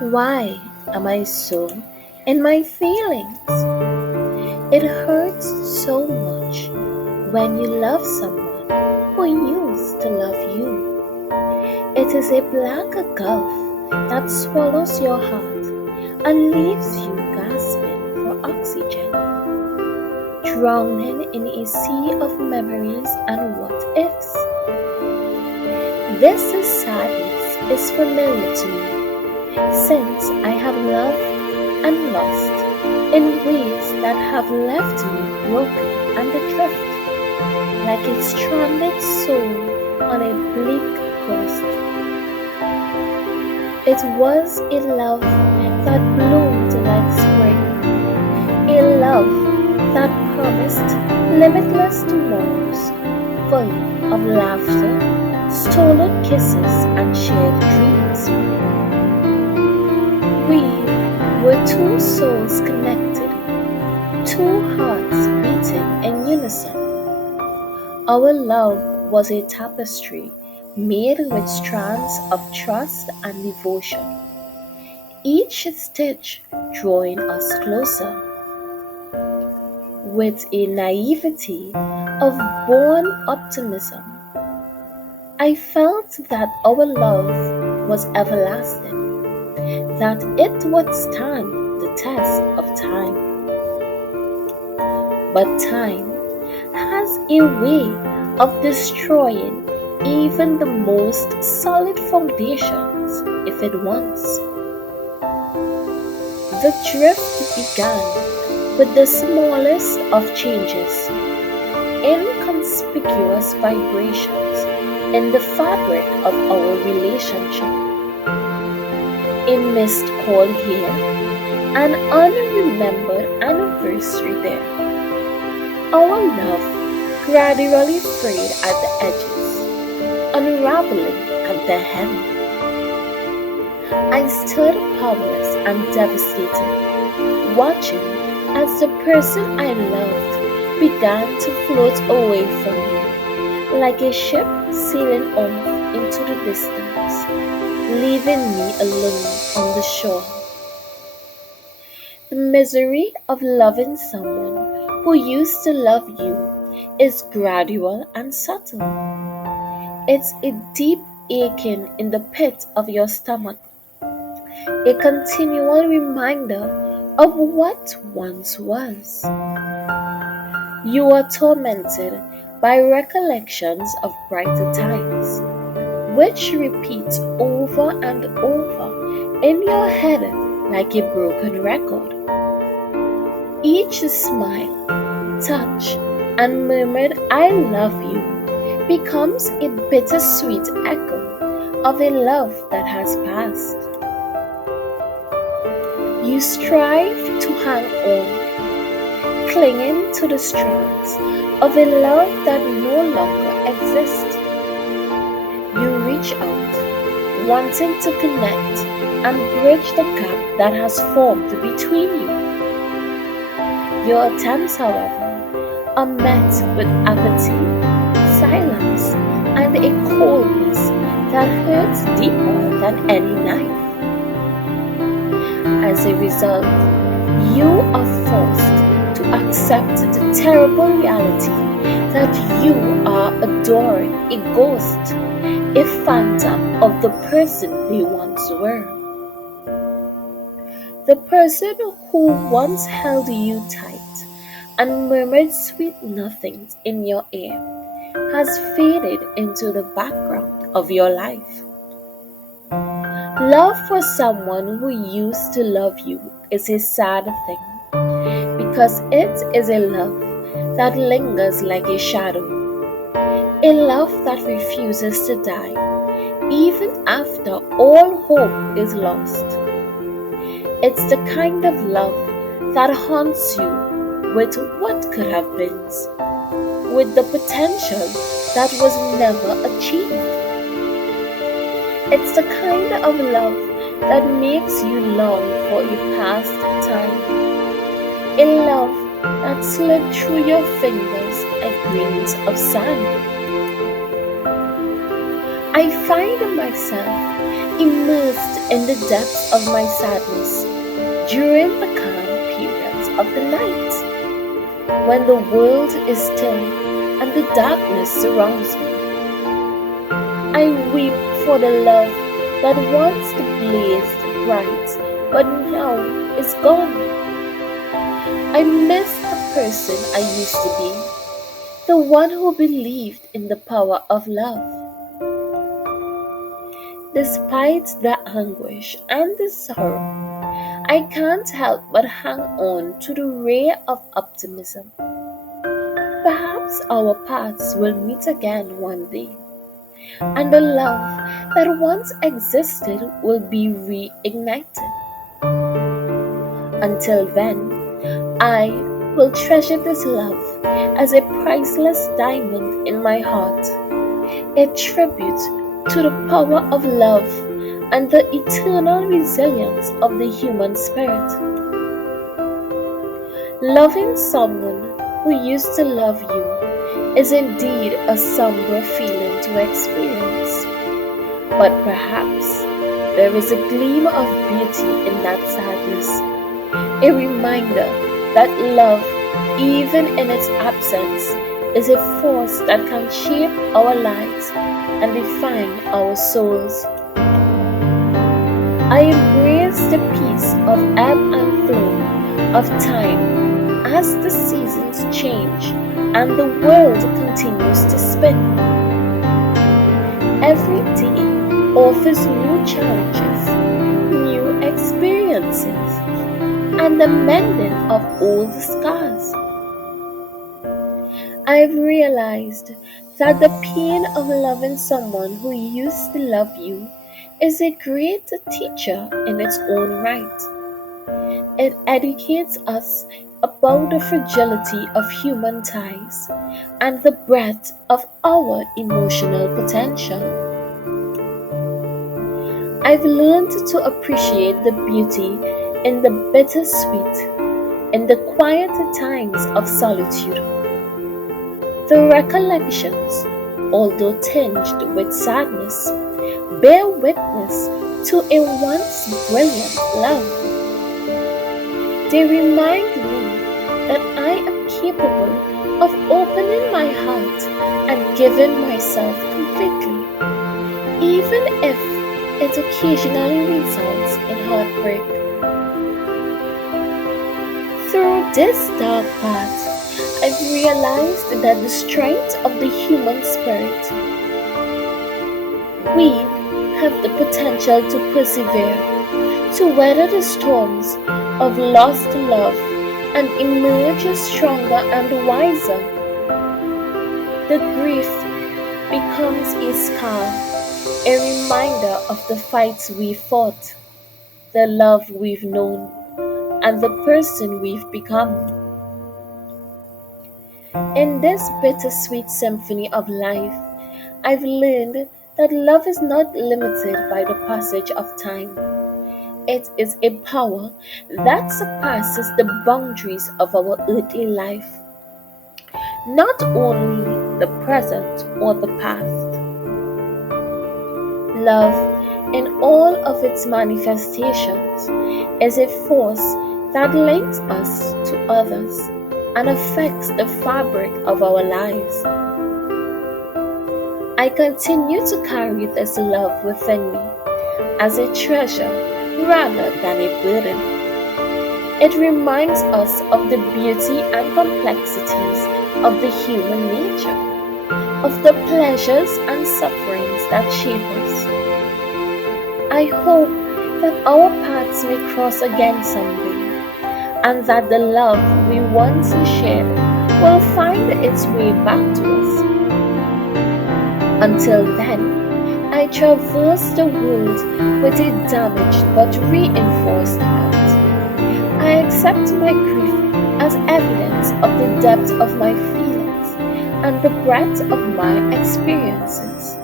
Why am I so in my feelings? It hurts so much when you love someone who used to love you. It is a black gulf that swallows your heart and leaves you gasping for oxygen, drowning in a sea of memories and what ifs. This is sadness is familiar to me since I have loved and lost in ways that have left me broken and adrift, like a stranded soul on a bleak coast. It was a love that bloomed like spring, a love that promised limitless tomorrows, full of laughter, stolen kisses, and shared dreams. We were two souls connected, two hearts beating in unison. Our love was a tapestry made with strands of trust and devotion, each stitch drawing us closer with a naivety of born optimism. I felt that our love was everlasting, that it would stand the test of time. But time has a way of destroying even the most solid foundations if it wants. The drift began with the smallest of changes, inconspicuous vibrations in the fabric of our relationship. A missed call here, an unremembered anniversary there. Our love gradually frayed at the edges, unraveling at the hem. I stood powerless and devastated, watching as the person I loved began to float away from me, like a ship sailing off into the distance, leaving me alone on the shore. The misery of loving someone who used to love you is gradual and subtle. It's a deep aching in the pit of your stomach, a continual reminder of what once was. You are tormented by recollections of brighter times, which repeat over and over in your head like a broken record. Each smile, touch, and murmured "I love you" becomes a bittersweet echo of a love that has passed. You strive to hang on, clinging to the strands of a love that no longer exists. You reach out, wanting to connect and bridge the gap that has formed between you. Your attempts, however, are met with apathy, silence, and a coldness that hurts deeper than any knife. As a result, you are forced to accept the terrible reality that you are adoring a ghost, a phantom of the person they once were. The person who once held you tight and murmured sweet nothings in your ear has faded into the background of your life. Love for someone who used to love you is a sad thing because it is a love that lingers like a shadow, a love that refuses to die even after all hope is lost. It's the kind of love that haunts you with what could have been, with the potential that was never achieved. It's the kind of love that makes you long for a past time, a love that slid through your fingers like grains of sand. I find myself immersed in the depths of my sadness during the calm periods of the night, when the world is still and the darkness surrounds me. I weep for the love that once blazed bright but now is gone. I miss the person I used to be, the one who believed in the power of love. Despite the anguish and the sorrow, I can't help but hang on to the ray of optimism. Perhaps our paths will meet again one day, and the love that once existed will be reignited. Until then, I will treasure this love as a priceless diamond in my heart, a tribute to the power of love and the eternal resilience of the human spirit. Loving someone who used to love you is indeed a somber feeling to experience, but perhaps there is a gleam of beauty in that sadness, a reminder that love, even in its absence, is a force that can shape our lives and define our souls. I embrace the peace of ebb and flow of time as the seasons change and the world continues to spin. Every day offers new challenges, new experiences, and the mending of old scars. I've realized that the pain of loving someone who used to love you is a great teacher in its own right. It educates us about the fragility of human ties and the breadth of our emotional potential. I've learned to appreciate the beauty in the bittersweet, in the quiet times of solitude. The recollections, although tinged with sadness, bear witness to a once brilliant love. They remind me that I am capable of opening my heart and giving myself completely, even if it occasionally results in heartbreak. Through this dark path, I've realized that the strength of the human spirit, we have the potential to persevere, to weather the storms of lost love and emerge stronger and wiser. The grief becomes a scar, a reminder of the fights we fought, the love we've known, and the person we've become. In this bittersweet symphony of life, I've learned that love is not limited by the passage of time. It is a power that surpasses the boundaries of our earthly life, not only the present or the past. Love, in all of its manifestations, is a force that links us to others and affects the fabric of our lives. I continue to carry this love within me as a treasure rather than a burden. It reminds us of the beauty and complexities of the human nature, of the pleasures and sufferings that shape us. I hope that our paths may cross again someday, and that the love we once shared will find its way back to us. Until then, I traverse the world with a damaged but reinforced heart. I accept my grief as evidence of the depth of my feelings and the breadth of my experiences.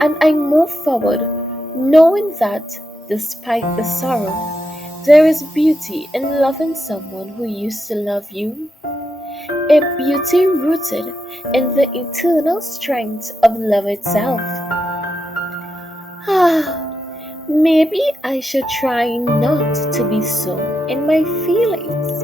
And I move forward knowing that, despite the sorrow, there is beauty in loving someone who used to love you, a beauty rooted in the eternal strength of love itself. Maybe I should try not to be so in my feelings.